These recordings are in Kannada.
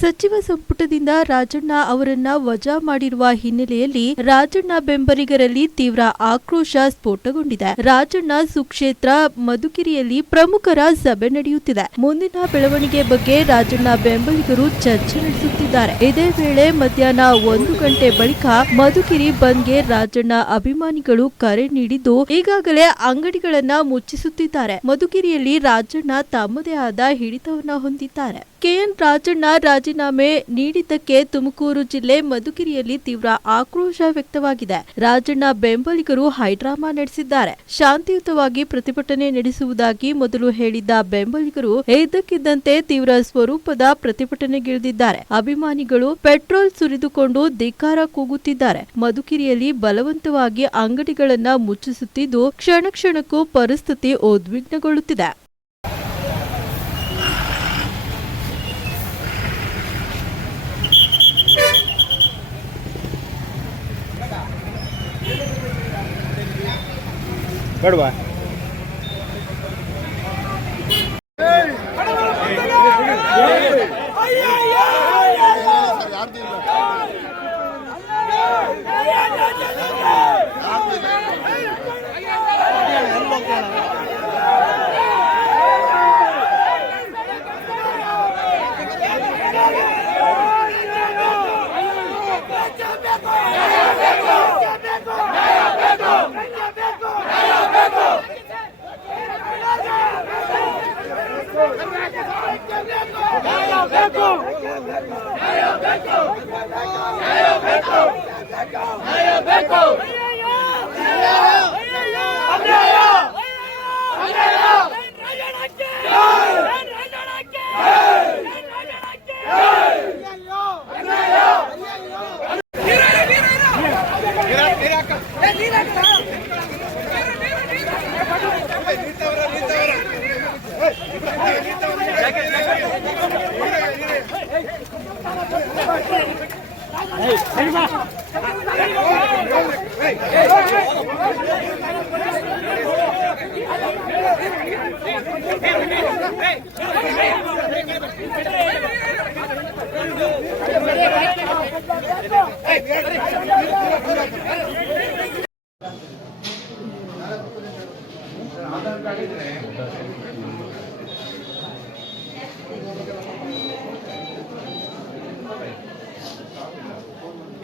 ಸಚಿವ ಸಂಪುಟದಿಂದ ರಾಜಣ್ಣ ಅವರನ್ನ ವಜಾ ಮಾಡಿರುವ ಹಿನ್ನೆಲೆಯಲ್ಲಿ ರಾಜಣ್ಣ ಬೆಂಬಲಿಗರಲ್ಲಿ ತೀವ್ರ ಆಕ್ರೋಶ ಸ್ಫೋಟಗೊಂಡಿದೆ. ರಾಜಣ್ಣ ಸುಕ್ಷೇತ್ರ ಮಧುಗಿರಿಯಲ್ಲಿ ಪ್ರಮುಖರ ಸಭೆ ನಡೆಯುತ್ತಿದೆ. ಮುಂದಿನ ಬೆಳವಣಿಗೆ ಬಗ್ಗೆ ರಾಜಣ್ಣ ಬೆಂಬಲಿಗರು ಚರ್ಚೆ ನಡೆಸುತ್ತಿದ್ದಾರೆ. ಇದೇ ವೇಳೆ ಮಧ್ಯಾಹ್ನ 1 ಗಂಟೆ ಬಳಿಕ ಮಧುಗಿರಿ ಬಂದ್ಗೆ ರಾಜಣ್ಣ ಅಭಿಮಾನಿಗಳು ಕರೆ ನೀಡಿದ್ದು ಈಗಾಗಲೇ ಅಂಗಡಿಗಳನ್ನ ಮುಚ್ಚಿಸುತ್ತಿದ್ದಾರೆ. ಮಧುಗಿರಿಯಲ್ಲಿ ರಾಜಣ್ಣ ತಮ್ಮದೇ ಆದ ಹಿಡಿತವನ್ನ ಹೊಂದಿದ್ದಾರೆ. ಕೆಎನ್ ರಾಜಣ್ಣ ರಾಜೀನಾಮೆ ನೀಡಿದ್ದಕ್ಕೆ ತುಮಕೂರು ಜಿಲ್ಲೆ ಮಧುಗಿರಿಯಲ್ಲಿ ತೀವ್ರ ಆಕ್ರೋಶ ವ್ಯಕ್ತವಾಗಿದೆ. ರಾಜಣ್ಣ ಬೆಂಬಲಿಗರು ಹೈಡ್ರಾಮಾ ನಡೆಸಿದ್ದಾರೆ. ಶಾಂತಿಯುತವಾಗಿ ಪ್ರತಿಭಟನೆ ನಡೆಸುವುದಾಗಿ ಮೊದಲು ಹೇಳಿದ್ದ ಬೆಂಬಲಿಗರು ಇದ್ದಕ್ಕಿದ್ದಂತೆ ತೀವ್ರ ಸ್ವರೂಪದ ಪ್ರತಿಭಟನೆಗಿಳಿದಿದ್ದಾರೆ. ಅಭಿಮಾನಿಗಳು ಪೆಟ್ರೋಲ್ ಸುರಿದುಕೊಂಡು ಧಿಕ್ಕಾರ ಕೂಗುತ್ತಿದ್ದಾರೆ. ಮಧುಗಿರಿಯಲ್ಲಿ ಬಲವಂತವಾಗಿ ಅಂಗಡಿಗಳನ್ನ ಮುಚ್ಚಿಸುತ್ತಿದ್ದು ಕ್ಷಣ ಕ್ಷಣಕ್ಕೂ ಪರಿಸ್ಥಿತಿ ಉದ್ವಿಗ್ನಗೊಳ್ಳುತ್ತಿದೆ. ಬೇಡವಾ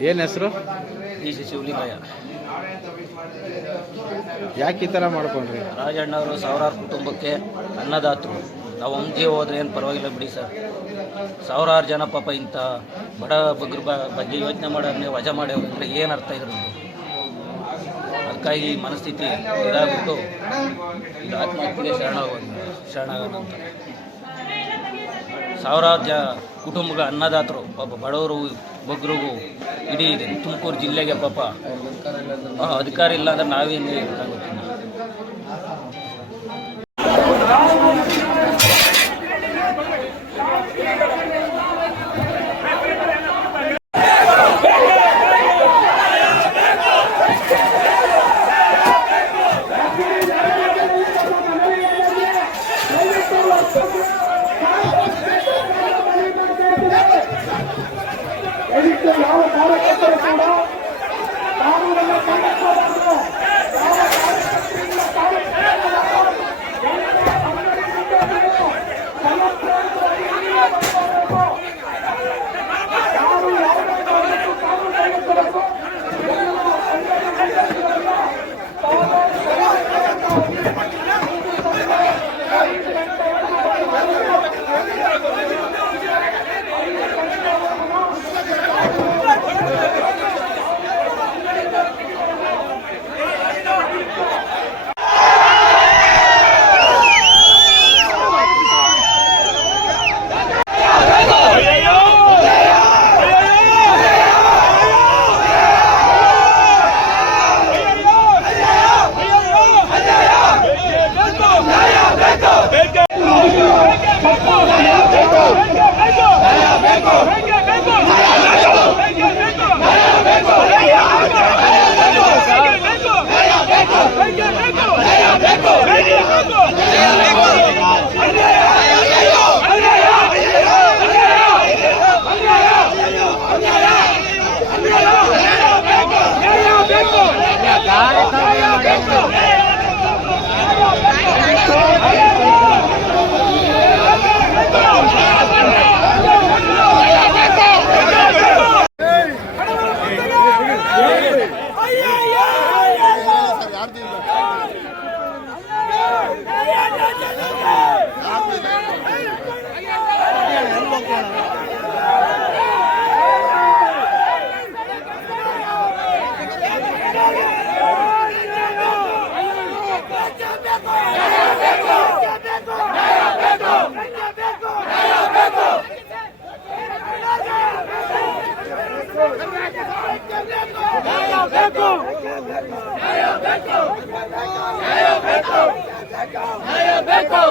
ಏನು ಹೆಸರು? ಶಿವಲಿಂಗಯ್ಯ. ಯಾಕೆ ಈ ಥರ ಮಾಡ್ಕೊಂಡ್ರಿ? ರಾಜಣ್ಣ ಅವರು ಸಾವಿರಾರು ಕುಟುಂಬಕ್ಕೆ ಅನ್ನದಾತರು. ನಾವು ಹಂಗೆ ಹೋದ್ರೆ ಏನು ಪರವಾಗಿಲ್ಲ ಬಿಡಿ ಸರ್. ಸಾವಿರಾರು ಜನ ಪಾಪ ಇಂಥ ಬಡ ಬಗ್ರ ಬಗ್ಗೆ ಯೋಚನೆ ಮಾಡೋದನ್ನೇ ವಜಾ ಮಾಡ್ಯವ್ರು ಅಂದರೆ ಏನು ಅರ್ಥ ಇದ್ರು. ಅದಕ್ಕಾಗಿ ಮನಸ್ಥಿತಿ ಇದಾಗ್ಬಿಟ್ಟು ಇದು ಆತ್ಮಹತ್ಯೆಗೆ ಶರಣಾಗೋಣ ಅಂತ. ಸಾವಿರಾರು ಕುಟುಂಬಗಳ ಅನ್ನದಾತರು ಪಾಪ ಬಡವರು ಬಗ್ರಿಗೂ ಇಡೀ ತುಮಕೂರು ಜಿಲ್ಲೆಗೆ ಪಾಪ ಅಧಿಕಾರ ಇಲ್ಲ ಅಂದರೆ ನಾವೇನು ಗೊತ್ತಿಲ್ಲ. ಯಾವ ಕಾರ್ಯಕರ್ತರು ಕೂಡ ಕಾನೂನನ್ನು ಕಂಡುಕೊಳ್ಳಲು ಬೇಕು